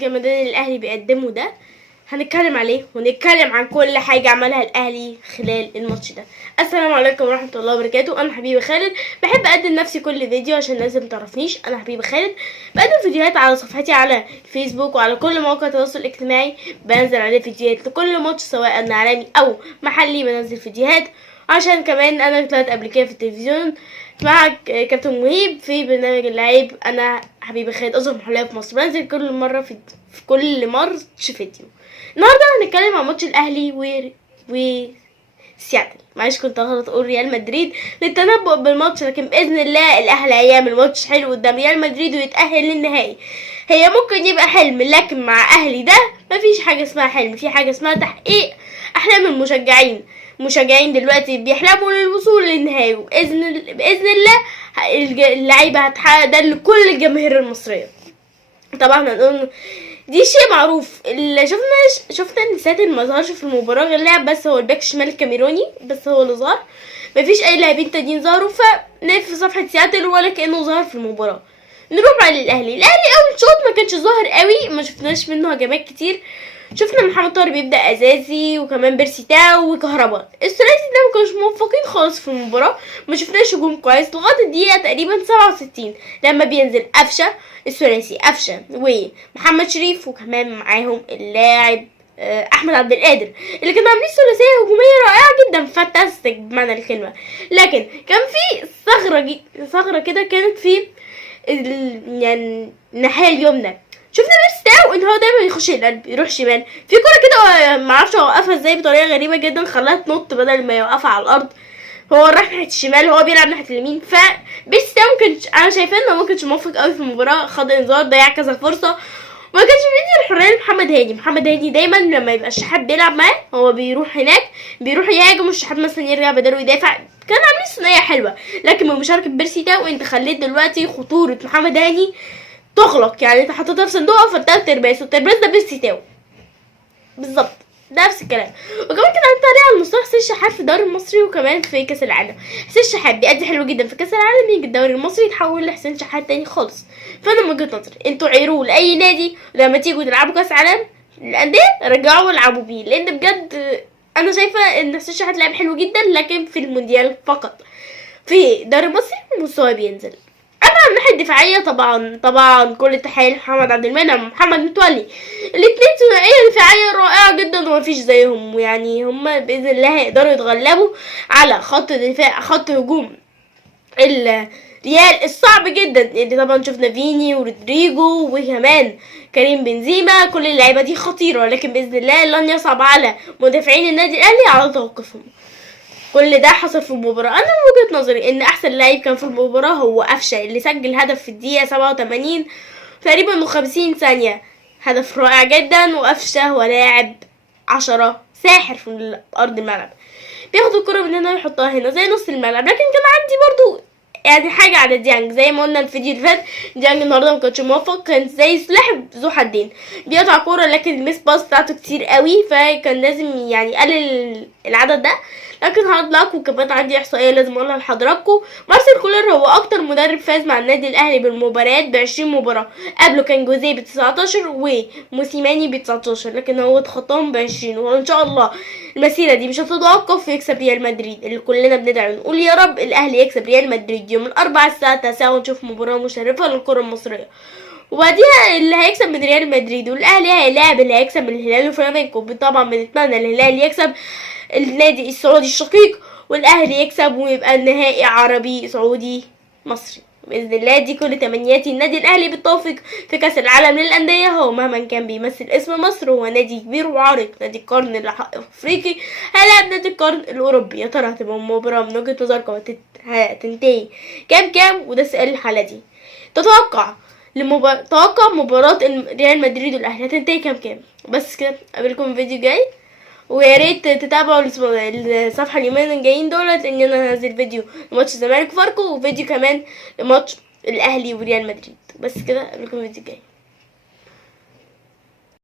الجمدان اللي الاهلي بيقدمه ده هنتكلم عليه ونتكلم عن كل حاجة عملها الاهلي خلال الماتش ده. السلام عليكم ورحمة الله وبركاته. انا حبيبة خالد، بحب اقدم نفسي كل فيديو عشان الناس متعرفنيش. انا حبيبة خالد، بقدم فيديوهات على صفحتي على الفيسبوك وعلى كل مواقع التواصل الاجتماعي، بنزل عليه فيديوهات لكل ماتش سواء عالمي او محلي. بنزل فيديوهات عشان كمان انا طلعت قبل كده في التلفزيون مع كابتن مهيب في برنامج اللعيب. انا حبيبة خالد اصغر محلية في مصر، بنزل كل مرة في كل ماتش فيديو. النهارده هنتكلم عن ماتش الاهلي و سياتل. معلش كنت غلط اقول ريال مدريد للتنبؤ بالماتش، لكن باذن الله الاهلي هيعمل ماتش حلو قدام ريال مدريد ويتاهل للنهائي. هي ممكن يبقى حلم، لكن مع اهلي ده مفيش حاجه اسمها حلم، في حاجه اسمها تحقيق احلام المشجعين دلوقتي بيحلموا للوصول للنهائي، باذن الله اللعيبه هتحقق ده لكل الجماهير المصريه. طبعا هنقول دي شيء معروف. اللي شفنا ان ساتر ما ظهرش في المباراه غير لاعب بس، هو الباك الشمال الكاميروني بس هو اللي ظهر، مفيش اي لاعبين تانيين ظهروا. فنقف في صفحه سياتل ولا كانه ظهر في المباراه. نروح على الاهلي اول شوط ما كانش ظاهر قوي، ما شفناش منه هجمات كتير. شفنا محمد طاهر بيبدا اساسي وكمان بيرسي تاو وكهرباء. الثلاثي ده ما كانوش موفقين خالص في المباراه، ما شفناش هجوم كويس لغايه الدقيقه تقريبا 67 لما بينزل قفشه الثلاثي، قفشه ومحمد شريف وكمان معاهم اللاعب احمد عبد القادر اللي كانوا عاملين ثلاثيه هجوميه رائعه جدا، فانتاستيك بمعنى الكلمه. لكن كان في ثغره كده كانت في يعني الناحيه اليمنى. شفنا بيرسي تاو ان هو دايما يخش القلب يروح شمال. في كوره كده معرفش اوقفها ازاي بطريقه غريبه جدا، خلاها تنط بدل ما يوقفها على الارض. هو راح ناحيه الشمال وهو بيلعب ناحيه اليمين. فبيرسي تاو انا شايفاه انه ما كانش موفق قوي في المباراه، خد انذار، ضيع كذا فرصه، وما كانش بيدي الحريه محمد هاني دايما لما يبقى الشحات بيلعب معاه هو بيروح هناك بيروح يهاجم والشحات مثلا يرجع بداله يدافع. كان عاملين ثنائيه حلوه، لكن بمشاركه بيرسي تاو انت خليت دلوقتي خطوره محمد هاني تغلق. يعني انت حطيتها في صندوق وفتحت ترباس، والترباس ده بيرسي تاو بالظبط، ده نفس الكلام. وكمان كان عندي تعليق على مستوى حسين الشحات في الدوري المصري وكمان في كاس العالم. حسين الشحات بيأدي حلو جدا في كاس العالم، يجي الدوري المصري يتحول لحسين شحات تاني خالص. فانا من وجهه نظري انتوا عيروه لاي نادي، ولما تيجوا تلعبوا كاس عالم الانديه رجعوا والعبوا بيه، لان بجد انا شايفه ان حسين الشحات لاعب حلو جدا، لكن في المونديال فقط. في الدوري المصري مستواه بينزل. اما من الناحيه الدفاعيه طبعا كل التحيه لمحمد عبد المنعم ومحمد متولي، الاثنين ثنائيه دفاعيه رائعه جدا ومفيش زيهم. يعني هما باذن الله هيقدروا يتغلبوا على خط هجوم الريال الصعب جدا، اللي طبعا شفنا فيني ورودريجو وكمان كريم بنزيما. كل اللعيبه دي خطيره، لكن باذن الله لن يصعب على مدافعين النادي الاهلي على توقفهم. كل ده حصل في المباراة. انا من وجهة نظري ان احسن لاعب كان في المباراة هو قفشه، اللي سجل هدف في الدقيقة 87 تقريبا و50 ثانية، هدف رائع جدا. وقفشه هو لاعب 10 ساحر في ارض الملعب، بياخد الكرة من هنا ويحطها هنا زي نص الملعب. لكن كان عندي برضو يعني حاجة على ديانج، زي ما قلنا الفيديو اللي فات، ديانج النهارده مكانش موفق، كان زي سلاح ذو حدين، بيقطع كورة لكن الميس باس بتاعته كتير قوي، فكان لازم يعني يقلل العدد ده. لكن هارد لك. وكمان عندي احصائيه لازم اقولها لحضراتكم، مارسيل كولر هو اكتر مدرب فاز مع النادي الاهلي بالمباريات ب20 مباراه، قبله كان جوزيه ب19 وموسيماني ب19، لكن هو اتخطاهم ب20. وان شاء الله المسيره دي مش هتتوقف ويكسب ريال مدريد، اللي كلنا بندعي نقول يا رب الاهلي يكسب ريال مدريد يوم الاربعاء الساعه 9 ونشوف مباراه مشرفه للكره المصريه. وبعديها اللي هيكسب من ريال مدريد والاهلي هيلاعب اللي هيكسب من الهلال وفلامينكو. طبعا بنتمنى الهلال يكسب النادي السعودي الشقيق والاهلي يكسب ويبقى النهائي عربي سعودي مصري باذن الله. دي كل تمنياتي. النادي الاهلي بالتوفيق في كاس العالم للانديه، هو مهما كان بيمثل اسم مصر، هو نادي كبير وعريق، نادي القرن الافريقي هيلاعب نادي القرن الاوروبي. يا ترى هتبقى المباراه من وجهه نظركم هتنتهي كام؟ وده سؤال الحلقه دي. توقع مباراه ريال مدريد والاهلي هتنتهي كام؟ بس كده، قابلكم في فيديو جاي، ويا ريت تتابعوا الصفحه اليومين الجايين دولت، ان انا هنزل فيديو لماتش الزمالك وفاركو، وفيديو كمان لماتش الاهلي وريال مدريد. بس كده، قابلكم في الفيديو الجاي.